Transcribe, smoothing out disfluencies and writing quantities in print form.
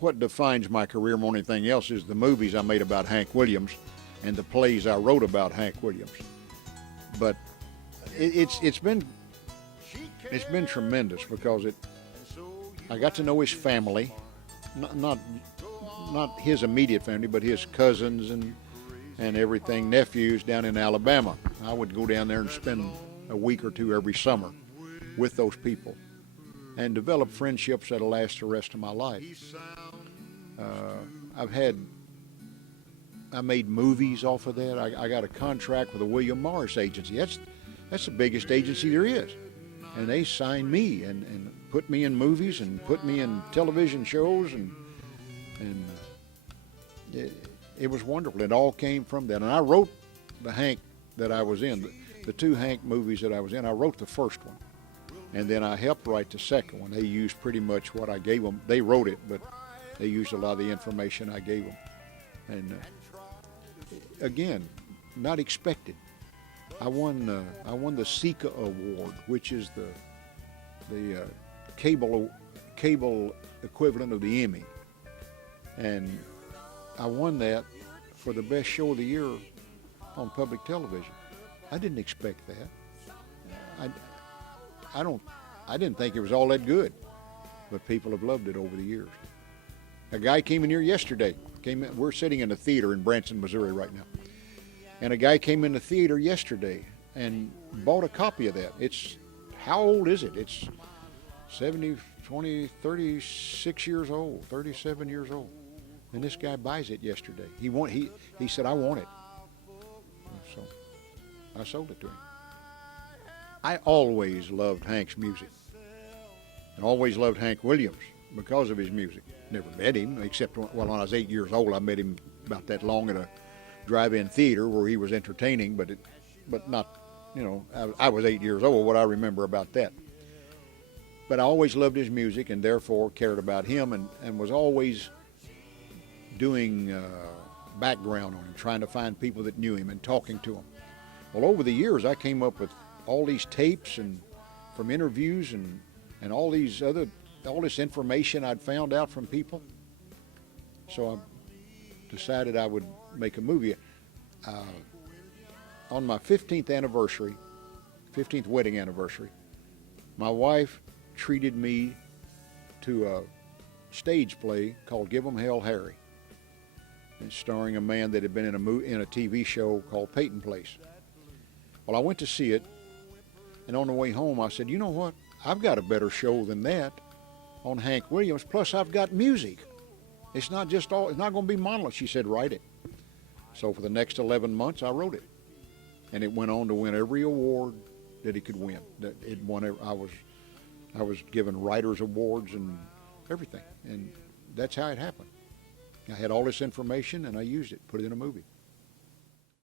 what defines my career more than anything else is the movies I made about Hank Williams and the plays I wrote about Hank Williams. But it's been tremendous because I got to know his family, not his immediate family, but his cousins and everything, nephews down in Alabama. I would go down there and spend a week or two every summer with those people and develop friendships that'll last the rest of my life. I made movies off of that. I got a contract with the William Morris Agency. That's the biggest agency there is. And they signed me and put me in movies and put me in television shows, and it was wonderful. It all came from that. And I wrote the Hank that I was in, the two Hank movies that I was in. I wrote the first one, and then I helped write the second one. They used pretty much what I gave them. They wrote it, but they used a lot of the information I gave them. And again, not expected. I won the Sika Award, which is the cable equivalent of the Emmy, and I won that for the best show of the year on public television. I didn't expect that. I didn't think it was all that good, but people have loved it over the years. A guy came in here yesterday. We're sitting in a theater in Branson, Missouri right now. And a guy came in the theater yesterday and bought a copy of that. How old is it? It's 36 years old, 37 years old. And this guy buys it yesterday. He said, I want it. So I sold it to him. I always loved Hank's music and always loved Hank Williams because of his music. Never met him, except when I was 8 years old. I met him about that long at a drive-in theater where he was entertaining, but not, I was 8 years old. What I remember about that. But I always loved his music and therefore cared about him and was always doing background on him, trying to find people that knew him and talking to him. Well, over the years, I came up with all these tapes and from interviews and all this information I'd found out from people. So I decided I would make a movie. On my 15th wedding anniversary, my wife treated me to a stage play called Give 'Em Hell, Harry. It's starring a man that had been in a TV show called Peyton Place. Well, I went to see it, and on the way home I said, you know what? I've got a better show than that on Hank Williams, plus I've got music. It's not going to be monologue. She said, write it. So for the next 11 months, I wrote it. And it went on to win every award that it could win. I was given writers' awards and everything. And that's how it happened. I had all this information and I used it, put it in a movie.